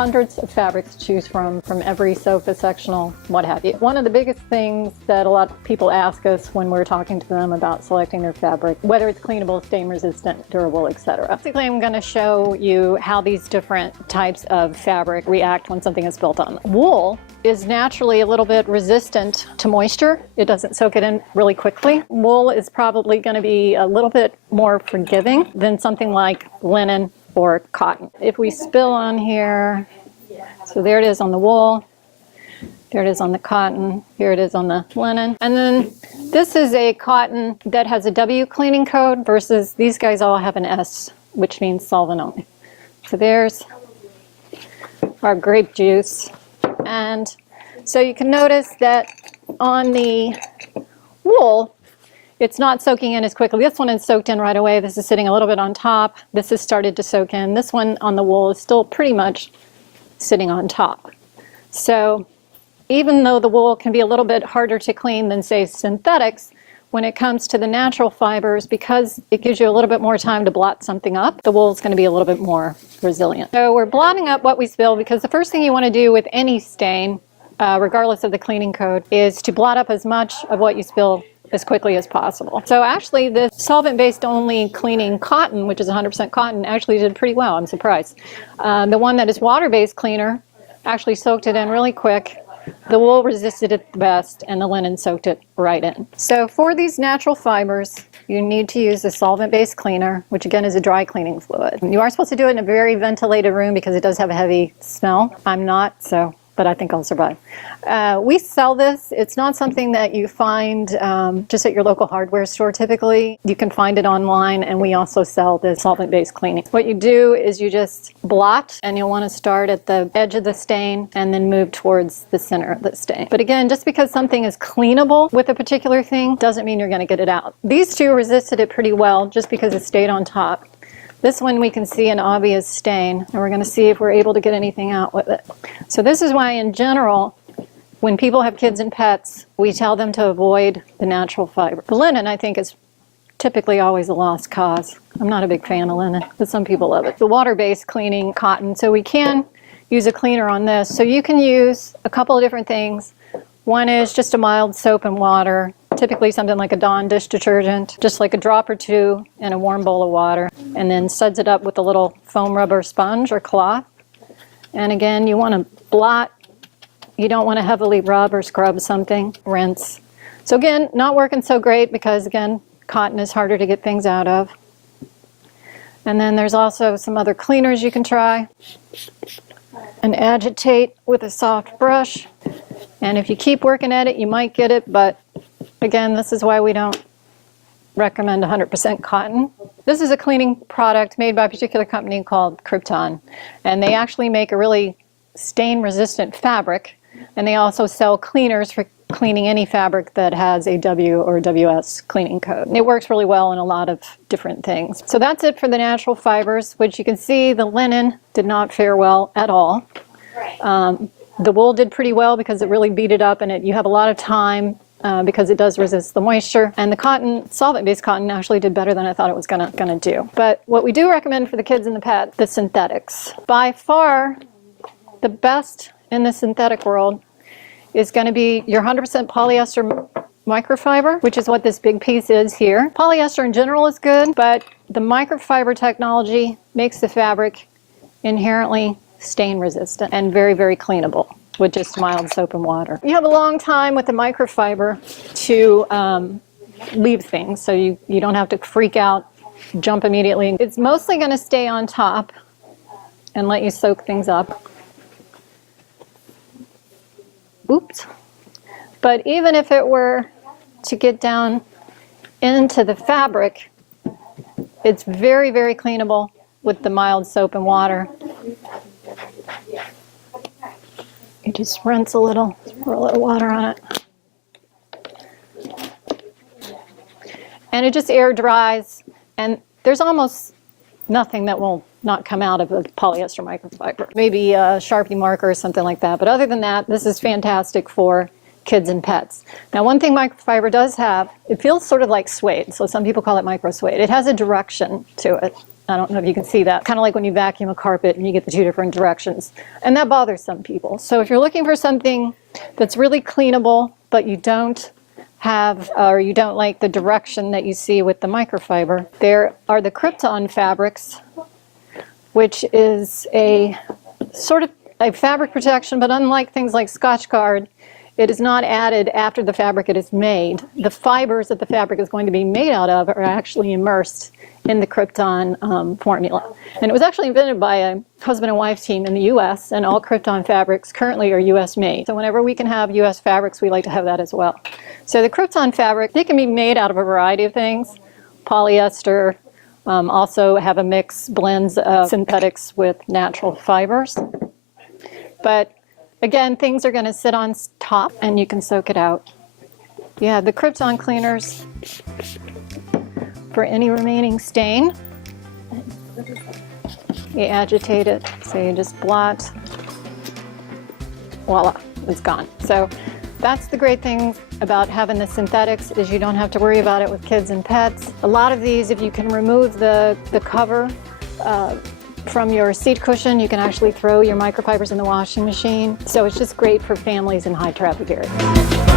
hundreds of fabrics to choose from every sofa, sectional, what have you. One of the biggest things that a lot of people ask us when we're talking to them about selecting their fabric, whether it's cleanable, stain resistant, durable, etc. Basically, I'm going to show you how these different types of fabric react when something is built on. Wool is naturally a little bit resistant to moisture. It doesn't soak it in really quickly. Wool is probably going to be a little bit more forgiving than something like linen or cotton. If we spill on here, so there it is on the wool, there it is on the cotton, here it is on the linen. And then this is a cotton that has a W cleaning code versus these guys all have an S, which means solvent only. So there's our grape juice. And so you can notice that on the wool, it's not soaking in as quickly. This one is soaked in right away. This is sitting a little bit on top. This has started to soak in. This one on the wool is still pretty much sitting on top. So even though the wool can be a little bit harder to clean than, say, synthetics, when it comes to the natural fibers, because it gives you a little bit more time to blot something up, the wool is going to be a little bit more resilient. So we're blotting up what we spill because the first thing you want to do with any stain, regardless of the cleaning code, is to blot up as much of what you spill as quickly as possible. So actually this solvent-based only cleaning cotton, which is 100% cotton, actually did pretty well. I'm surprised. The one that is water-based cleaner actually soaked it in really quick. The wool resisted it the best, and the linen soaked it right in. So for these natural fibers, you need to use a solvent-based cleaner, which again is a dry cleaning fluid. You are supposed to do it in a very ventilated room because it does have a heavy smell. I'm not, but I think I'll survive. We sell this. It's not something that you find just at your local hardware store typically. You can find it online, and we also sell the solvent-based cleaning. What you do is you just blot, and you'll want to start at the edge of the stain and then move towards the center of the stain. But again, just because something is cleanable with a particular thing doesn't mean you're going to get it out. These two resisted it pretty well just because it stayed on top. This one we can see an obvious stain, and we're going to see if we're able to get anything out with it. So this is why in general, when people have kids and pets, we tell them to avoid the natural fiber. The linen, I think, is typically always a lost cause. I'm not a big fan of linen, but some people love it. The water-based cleaning cotton, so we can use a cleaner on this. So you can use a couple of different things. One is just a mild soap and water, typically something like a Dawn dish detergent, just like a drop or two in a warm bowl of water, and then suds it up with a little foam rubber sponge or cloth. And again, you want to blot. You don't want to heavily rub or scrub something. Rinse. So again, not working so great because again, cotton is harder to get things out of. And then there's also some other cleaners you can try. And agitate with a soft brush. And if you keep working at it, you might get it, but again, this is why we don't recommend 100% cotton. This is a cleaning product made by a particular company called Krypton. And they actually make a really stain-resistant fabric. And they also sell cleaners for cleaning any fabric that has a W or WS cleaning code. It works really well in a lot of different things. So that's it for the natural fibers, which you can see the linen did not fare well at all. The wool did pretty well because it really beat it up, and you have a lot of time because it does resist the moisture. And the cotton, solvent-based cotton, actually did better than I thought it was gonna do. But what we do recommend for the kids and the pets, the synthetics. By far, the best in the synthetic world is going to be your 100% polyester microfiber, which is what this big piece is here. Polyester in general is good, but the microfiber technology makes the fabric inherently stain resistant and very, very cleanable with just mild soap and water. You have a long time with the microfiber to leave things, so you don't have to freak out, jump immediately. It's mostly going to stay on top and let you soak things up. Oops. But even if it were to get down into the fabric, it's very, very cleanable with the mild soap and water. You just rinse a little, pour a little water on it. And it just air dries, and there's almost nothing that will not come out of a polyester microfiber. Maybe a Sharpie marker or something like that. But other than that, this is fantastic for kids and pets. Now, one thing microfiber does have, it feels sort of like suede. So some people call it micro suede. It has a direction to it. I don't know if you can see that. Kind of like when you vacuum a carpet and you get the two different directions. And that bothers some people. So if you're looking for something that's really cleanable, but you don't have, or you don't like the direction that you see with the microfiber, there are the Krypton fabrics, which is a sort of a fabric protection, but unlike things like Scotchgard, it is not added after the fabric is made. The fibers that the fabric is going to be made out of are actually immersed in the Krypton formula. And it was actually invented by a husband and wife team in the US, and all Krypton fabrics currently are US made. So whenever we can have US fabrics, we like to have that as well. So the Krypton fabric, they can be made out of a variety of things. Polyester, also have a mix, blends of synthetics with natural fibers. But again, things are going to sit on top and you can soak it out. Yeah, the Krypton cleaners for any remaining stain. You agitate it, so you just blot. Voila, it's gone. So that's the great thing about having the synthetics, is you don't have to worry about it with kids and pets. A lot of these, if you can remove the cover from your seat cushion, you can actually throw your microfibers in the washing machine. So it's just great for families in high traffic areas.